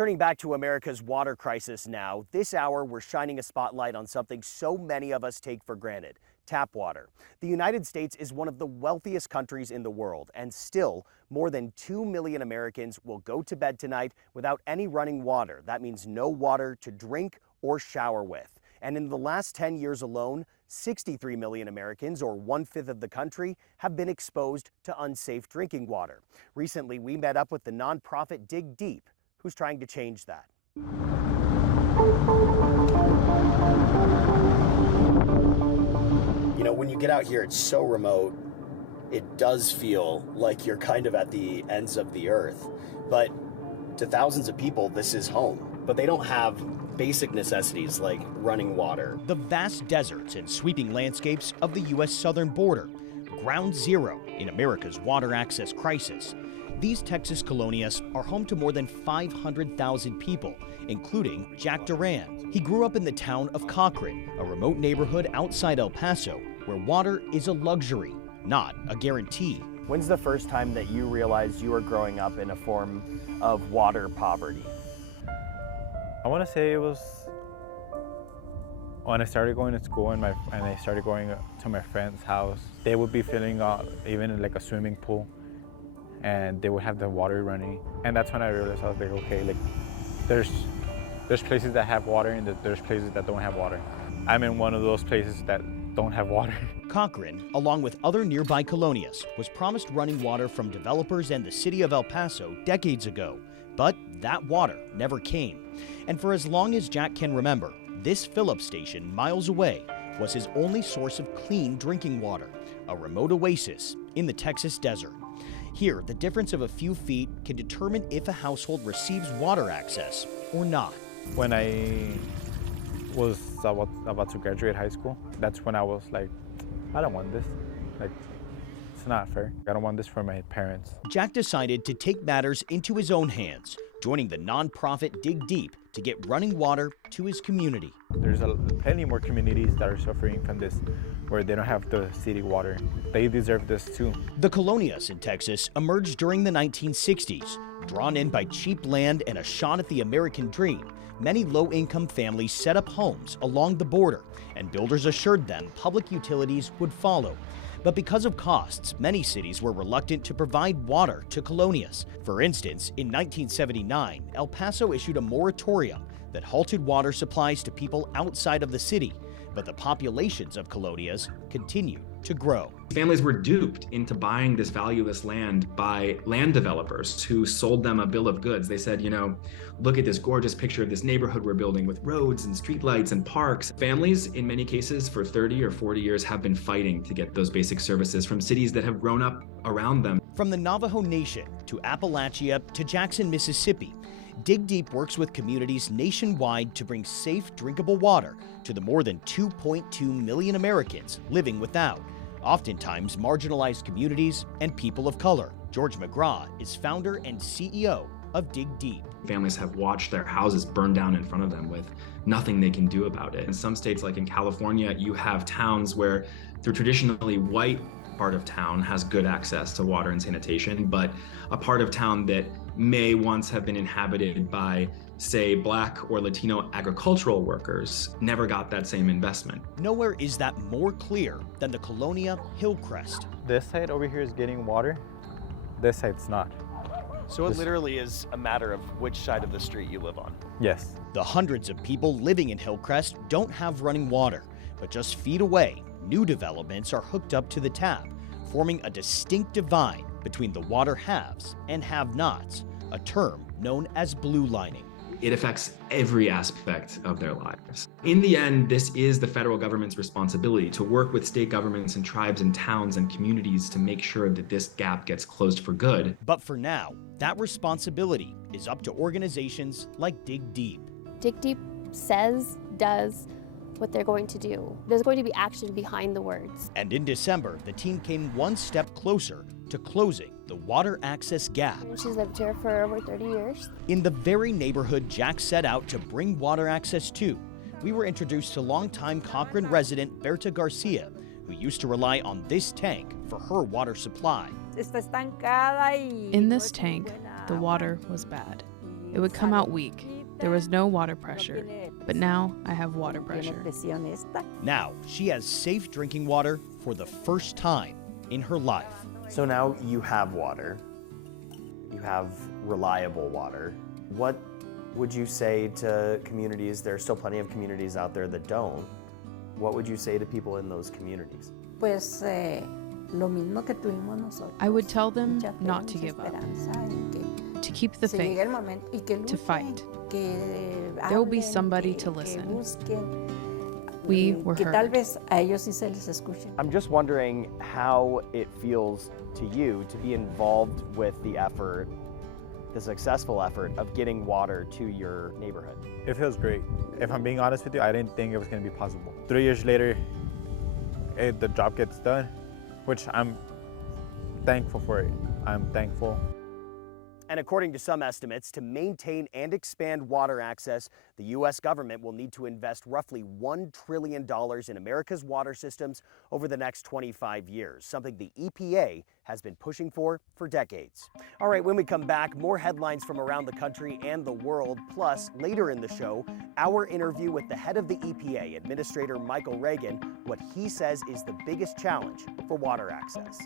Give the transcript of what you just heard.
Turning back to America's water crisis now, this hour we're shining a spotlight on something so many of us take for granted: tap water. The United States is one of the wealthiest countries in the world, and still, more than 2 million Americans will go to bed tonight without any running water. That means no water to drink or shower with. And in the last 10 years alone, 63 million Americans, or 1/5 of the country, have been exposed to unsafe drinking water. Recently, we met up with the nonprofit Dig Deep, who's trying to change that. You know, when you get out here, it's so remote. It does feel like you're kind of at the ends of the earth. But to thousands of people, this is home. But they don't have basic necessities like running water. The vast deserts and sweeping landscapes of the U.S. southern border, ground zero in America's water access crisis. These Texas colonias are home to more than 500,000 people, including Jack Duran. He grew up in the town of Cochran, a remote neighborhood outside El Paso, where water is a luxury, not a guarantee. When's the first time that you realized you were growing up in a form of water poverty? I want to say it was when I started going to school and I started going to my friend's house. They would be filling up even like a swimming pool, and they would have the water running. And that's when I realized, I was like, okay, like there's places that have water and there's places that don't have water. I'm in one of those places that don't have water. Cochran, along with other nearby colonias, was promised running water from developers and the city of El Paso decades ago. But that water never came. And for as long as Jack can remember, this fill-up station miles away was his only source of clean drinking water, a remote oasis in the Texas desert. Here, the difference of a few feet can determine if a household receives water access or not. When I was about to graduate high school, that's when I was like, I don't want this. Like, it's not fair. I don't want this for my parents. Jack decided to take matters into his own hands, joining the nonprofit Dig Deep to get running water to his community. There's plenty more communities that are suffering from this, where they don't have the city water. They deserve this too. The Colonias in Texas emerged during the 1960s. Drawn in by cheap land and a shot at the American dream, many low-income families set up homes along the border, and builders assured them public utilities would follow. But because of costs, many cities were reluctant to provide water to Colonias. For instance, in 1979, El Paso issued a moratorium that halted water supplies to people outside of the city. But the populations of Colonias continued to grow. Families were duped into buying this valueless land by land developers who sold them a bill of goods. They said, you know, look at this gorgeous picture of this neighborhood we're building with roads and streetlights and parks. Families, in many cases, for 30 or 40 years have been fighting to get those basic services from cities that have grown up around them. From the Navajo Nation to Appalachia to Jackson, Mississippi, Dig Deep works with communities nationwide to bring safe, drinkable water to the more than 2.2 million Americans living without, oftentimes marginalized communities and people of color. George McGraw is founder and CEO of Dig Deep. Families have watched their houses burn down in front of them with nothing they can do about it. In some states, like in California, you have towns where the traditionally white part of town has good access to water and sanitation, but a part of town that may once have been inhabited by, say, Black or Latino agricultural workers never got that same investment. Nowhere is that more clear than the Colonia Hillcrest. This side over here is getting water, this side's not. So it literally is a matter of which side of the street you live on. Yes. The hundreds of people living in Hillcrest don't have running water, but just feet away, new developments are hooked up to the tap, forming a distinct divide between the water haves and have-nots, a term known as blue lining. It affects every aspect of their lives. In the end, this is the federal government's responsibility to work with state governments and tribes and towns and communities to make sure that this gap gets closed for good. But for now, that responsibility is up to organizations like Dig Deep. Dig Deep says, does what they're going to do. There's going to be action behind the words. And in December, the team came one step closer to closing the water access gap. She's lived here for over 30 years. In the very neighborhood Jack set out to bring water access to, we were introduced to longtime Cochran resident Berta Garcia, who used to rely on this tank for her water supply. In this tank, the water was bad. It would come out weak. There was no water pressure, but now I have water pressure. Now she has safe drinking water for the first time in her life. So now you have water. You have reliable water. What would you say to communities? There are still plenty of communities out there that don't. What would you say to people in those communities? I would tell them not to give up, to keep the faith, to fight. There will be somebody to listen. We were heard. I'm just wondering how it feels to you to be involved with the effort, the successful effort of getting water to your neighborhood. It feels great. If I'm being honest with you, I didn't think it was going to be possible. 3 years later, the job gets done, which I'm thankful for it. I'm thankful. And according to some estimates, to maintain and expand water access, the U.S. government will need to invest roughly $1 trillion in America's water systems over the next 25 years, something the EPA has been pushing for decades. All right, when we come back, more headlines from around the country and the world, plus later in the show, our interview with the head of the EPA, Administrator Michael Regan, what he says is the biggest challenge for water access.